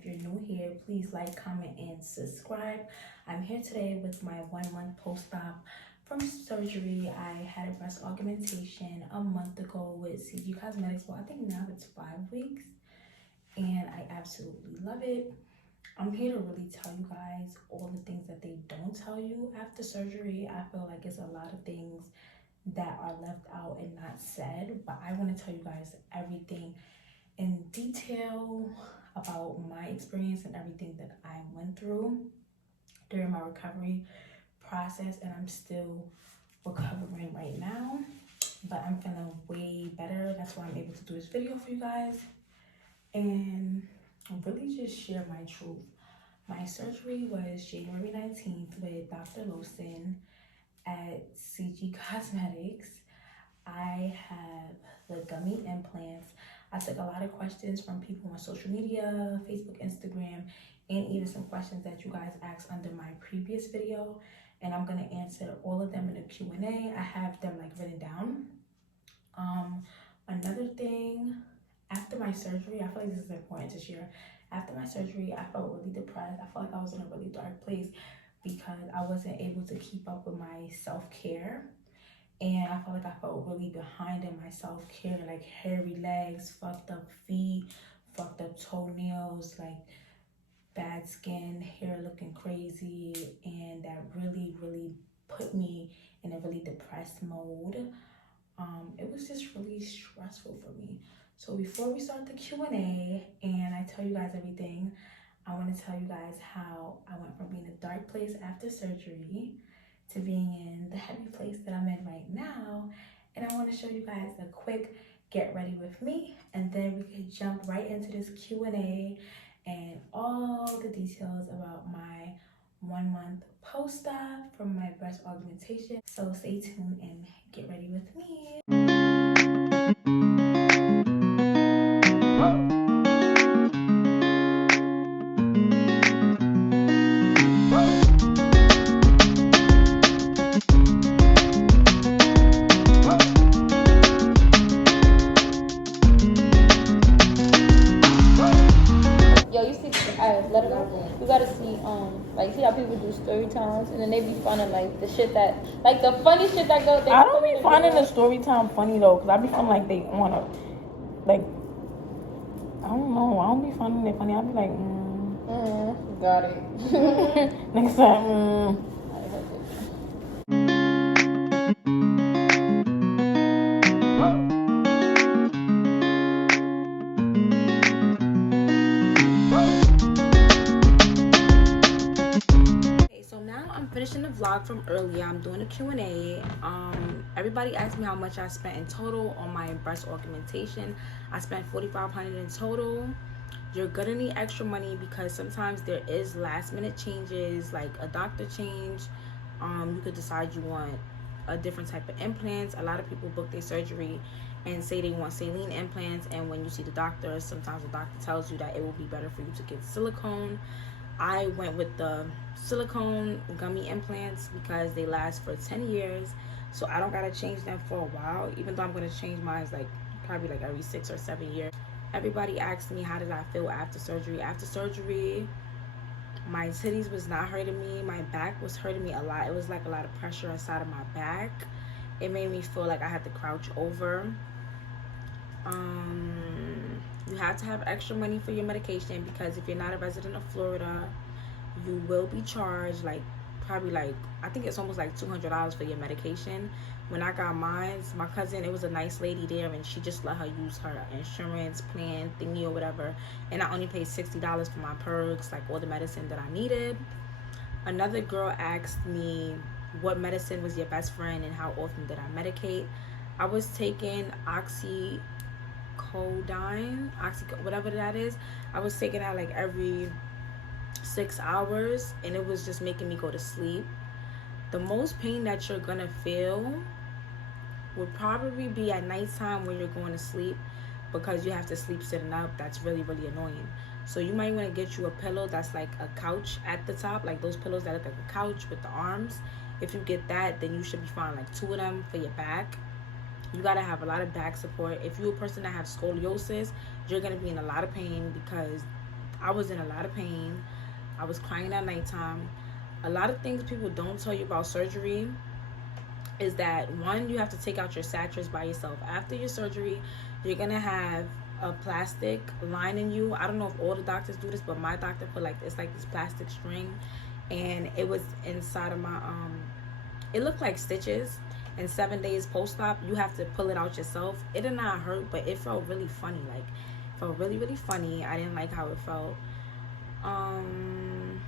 if you're new here, please like, comment, and subscribe. I'm here today with my 1 month post-op from surgery. I had a breast augmentation a month ago with CG Cosmetics. Well, I think now it's 5 weeks, and I absolutely love it. I'm here to really tell you guys all the things that they don't tell you after surgery. I feel like it's a lot of things that are left out and not said, but I want to tell you guys everything in detail about my experience and everything that I went through during my recovery process, and I'm still recovering right now, but I'm feeling way better. That's why I'm able to do this video for you guys and really just share my truth. My surgery was January 19th with Dr. Loessin at CG Cosmetics. I have the gummy implants. I took a lot of questions from people on social media, Facebook, Instagram, and even some questions that you guys asked under my previous video, and I'm gonna answer all of them in the Q&A. I have them like written down. Another thing, after my surgery, I feel like this is important to share. After my surgery, I felt really depressed. I felt like I was in a really dark place because I wasn't able to keep up with my self-care. And I felt like I felt really behind in my self-care, like hairy legs, fucked up feet, fucked up toenails, like bad skin, hair looking crazy, and that really put me in a really depressed mode. It was just really stressful for me. So before we start the Q&A and I tell you guys everything, I want to tell you guys how I went from being in a dark place after surgery to being in the happy place that I'm in right now. And I want to show you guys a quick get ready with me, and then we can jump right into this Q&A and all the details about my 1 month post-op from my breast augmentation. So stay tuned and get ready with me. Let it go. You gotta see, like, see how people do story times, and then they be finding like the shit that, like the funny shit that goes. I don't be finding the story time funny though, cause I be feeling like they wanna, like, I don't know. I don't be finding it funny. I be like, got it. Next time, finishing the vlog from earlier. I'm doing a Q&A. Everybody asked me how much I spent in total on my breast augmentation. I spent $4,500 in total. You're gonna need extra money because sometimes there is last minute changes, like a doctor change. You could decide you want a different type of implants. A lot of people book their surgery and say they want saline implants, and when you see the doctor, sometimes the doctor tells you that it will be better for you to get silicone. I went with the silicone gummy implants because they last for 10 years, so I don't gotta change them for a while, even though I'm gonna change mine like probably like every 6 or 7 years. Everybody asked me how did I feel after surgery. After surgery, my titties was not hurting me. My back was hurting me a lot. It was like a lot of pressure inside of my back. It made me feel like I had to crouch over. You have to have extra money for your medication because if you're not a resident of Florida, you will be charged like probably like, I think it's almost like $200 for your medication. When I got mine, my cousin, it was a nice lady there, and she just let her use her insurance plan thingy or whatever, and I only paid $60 for my perks, like all the medicine that I needed. Another girl asked me what medicine was your best friend and how often did I medicate. I was taking whatever that is. I was taking that like every 6 hours, and it was just making me go to sleep. The most pain that you're gonna feel would probably be at nighttime when you're going to sleep, because you have to sleep sitting up. That's really annoying. So you might want to get you a pillow that's like a couch at the top, like those pillows that look like a couch with the arms. If you get that, then you should be fine, like 2 of them for your back. You gotta have a lot of back support. If you're a person that has scoliosis, you're gonna be in a lot of pain because I was in a lot of pain. I was crying at nighttime. A lot of things people don't tell you about surgery is that, one, you have to take out your saturates by yourself. After your surgery, you're gonna have a plastic line in you. I don't know if all the doctors do this, but my doctor put like, it's like this plastic string, and it was inside of my it looked like stitches. And 7 days post-op, you have to pull it out yourself. It did not hurt, but it felt really funny. Like, it felt really, really funny. I didn't like how it felt. I'm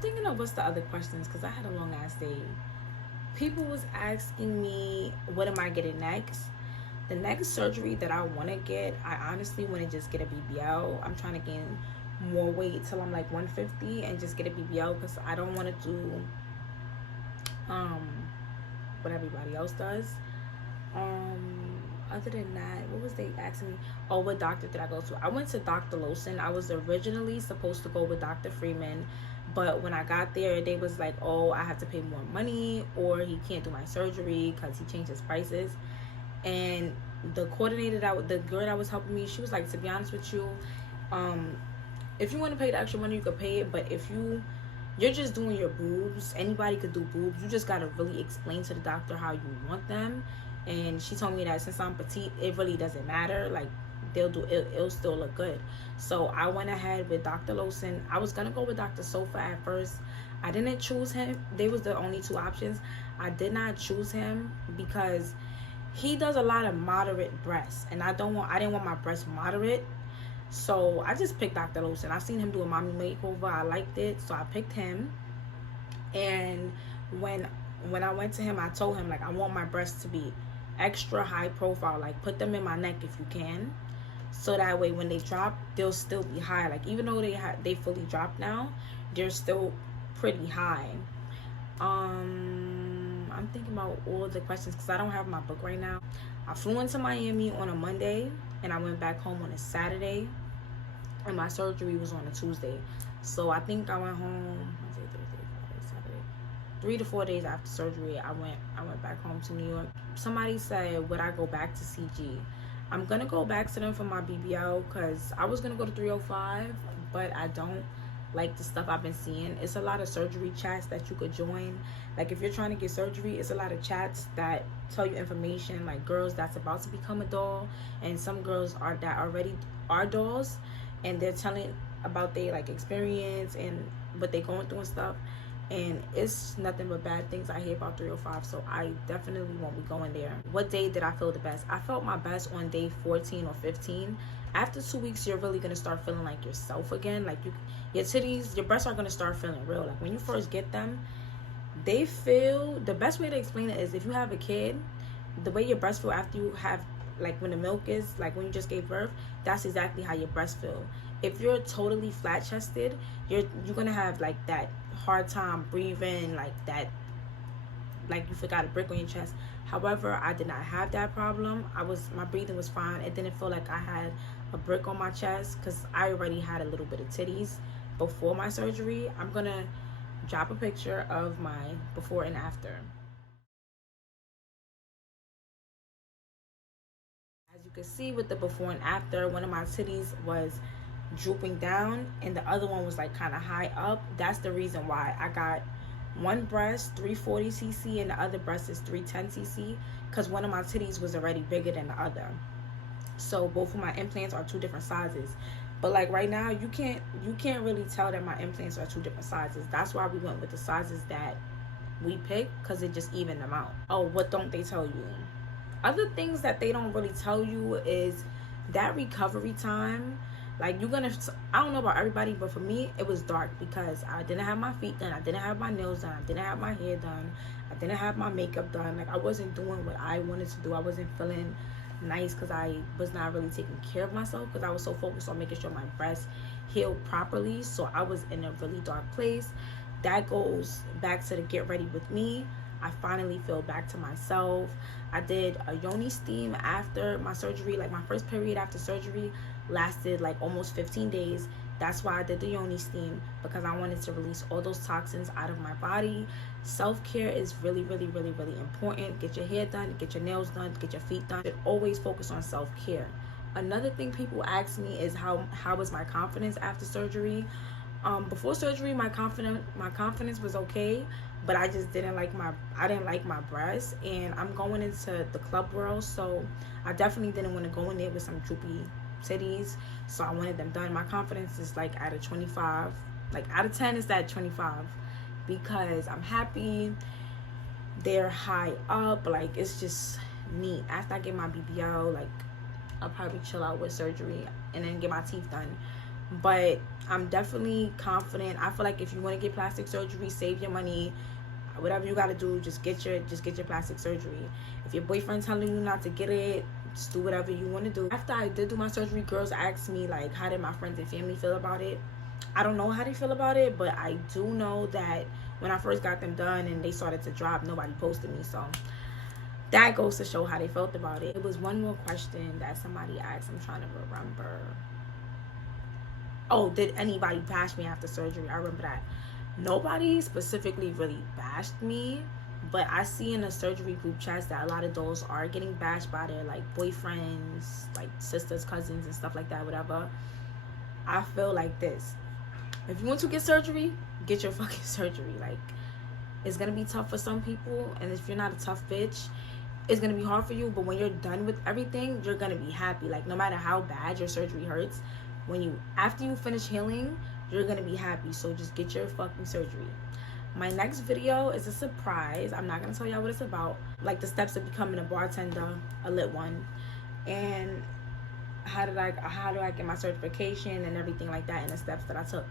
thinking of what's the other questions, because I had a long ass day. People was asking me, what am I getting next? The next surgery that I want to get, I honestly want to just get a BBL. I'm trying to gain more weight till I'm like 150 and just get a BBL, because I don't want to do what everybody else does. Other than that, what was they asking me? Oh, what doctor did I go to? I went to Dr. Loessin. I was originally supposed to go with Dr. Freeman, but when I got there, they was like, oh, I have to pay more money, or he can't do my surgery because he changed his prices. And the coordinator, the girl that was helping me, she was like, to be honest with you, if you want to pay the extra money, you could pay it, but if you're just doing your boobs, anybody could do boobs, you just gotta really explain to the doctor how you want them. And she told me that since I'm petite, it really doesn't matter. Like, it'll still look good. So I went ahead with Dr. Loessin. I was gonna go with Dr. Sofa at first. I didn't choose him. They was the only two options. I did not choose him because he does a lot of moderate breasts, and I didn't want my breasts moderate. So I just picked Dr. Loessin. I've seen him do a mommy makeover. I liked it, so I picked him. And when I went to him, I told him, like, I want my breasts to be extra high profile. Like, put them in my neck if you can, so that way when they drop, they'll still be high. Like, even though they fully dropped now, they're still pretty high. I'm thinking about all the questions because I don't have my book right now. I flew into Miami on a Monday and I went back home on a Saturday, and my surgery was on a Tuesday. So I think I went home Wednesday, Thursday, Friday, Saturday. 3 to 4 days after surgery, I went back home to New York. Somebody said, would I go back to CG? I'm gonna go back to them for my BBL because I was gonna go to 305, but I don't like the stuff I've been seeing. It's a lot of surgery chats that you could join. Like, if you're trying to get surgery, it's a lot of chats that tell you information, like girls that's about to become a doll, and some girls that already are dolls, and they're telling about their like experience and what they're going through and stuff. And it's nothing but bad things I hear about 305, so I definitely won't be going there. What day did I feel the best? I felt my best on day 14 or 15. After 2 weeks, you're really gonna start feeling like yourself again. Like, your titties, your breasts are gonna start feeling real. Like, when you first get them, they feel, the best way to explain it is, if you have a kid, the way your breasts feel after you have, like, when the milk is, like, when you just gave birth, that's exactly how your breasts feel. If you're totally flat chested, you're gonna have like that hard time breathing, like that, like you forgot a brick on your chest. However, I did not have that problem. My breathing was fine. It didn't feel like I had a brick on my chest because I already had a little bit of titties before my surgery. I'm gonna drop a picture of my before and after. As you can see with the before and after, one of my titties was drooping down and the other one was like kind of high up. That's the reason why I got one breast 340cc and the other breast is 310cc, because one of my titties was already bigger than the other. So both of my implants are 2 different sizes. But like right now, you can't really tell that my implants are 2 different sizes. That's why we went with the sizes that we picked, because it just evened them out. Oh, what don't they tell you? Other things that they don't really tell you is that recovery time. Like, I don't know about everybody, but for me, it was dark because I didn't have my feet done, I didn't have my nails done, I didn't have my hair done, I didn't have my makeup done. Like, I wasn't doing what I wanted to do. I wasn't feeling nice because I was not really taking care of myself because I was so focused on making sure my breasts healed properly. So I was in a really dark place. That goes back to the get ready with me. I finally feel back to myself. I did a yoni steam after my surgery. Like, my first period after surgery lasted like almost 15 days. That's why I did the yoni steam, because I wanted to release all those toxins out of my body. Self-care is really, really, really, really important. Get your hair done, get your nails done, get your feet done. Always focus on self-care. another thing people ask me is how was my confidence after surgery. Before surgery, my confidence was okay, but I just didn't like my breasts, and I'm going into the club world, so I definitely didn't want to go in there with some droopy titties, so I wanted them done. My confidence is like at a 25, like out of 10 is at 25, because I'm happy, they're high up, like it's just neat. After I get my BBL, like I'll probably chill out with surgery and then get my teeth done. But I'm definitely confident. I feel like if you want to get plastic surgery, save your money, whatever you got to do, just get your plastic surgery. If your boyfriend's telling you not to get it, just do whatever you want to do. After I did do my surgery, girls asked me like, how did my friends and family feel about it? I don't know how they feel about it, but I do know that when I first got them done and they started to drop, nobody posted me, so that goes to show how they felt about it. It was one more question that somebody asked. I'm trying to remember. Oh, did anybody bash me after surgery? I remember that. Nobody specifically really bashed me, but I see in the surgery group chats that a lot of dolls are getting bashed by their like boyfriends, like sisters, cousins, and stuff like that, whatever. I feel like this: if you want to get surgery, get your fucking surgery. Like, it's gonna be tough for some people, and if you're not a tough bitch, it's gonna be hard for you. But when you're done with everything, you're gonna be happy. Like, no matter how bad your surgery hurts, after you finish healing, you're gonna be happy. So just get your fucking surgery. My next video is a surprise. I'm not gonna tell y'all what it's about, like the steps of becoming a bartender, a lit one, and how do I get my certification and everything like that, and the steps that I took.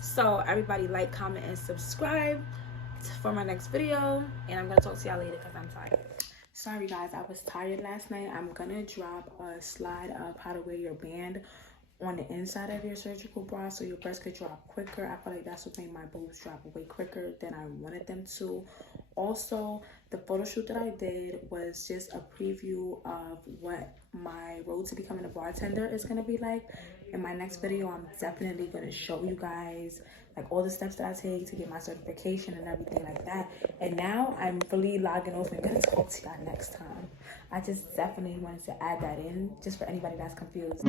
So everybody like, comment, and subscribe for my next video, and I'm gonna talk to y'all later because I'm tired. Sorry guys, I was tired last night. I'm gonna drop a slide of how to wear your band on the inside of your surgical bra so your breasts could drop quicker. I feel like that's what made my boobs drop way quicker than I wanted them to. Also, the photo shoot that I did was just a preview of what my road to becoming a bartender is gonna be like. In my next video, I'm definitely gonna show you guys like all the steps that I take to get my certification and everything like that. And now I'm really logging off and gonna talk to y'all next time. I just definitely wanted to add that in just for anybody that's confused.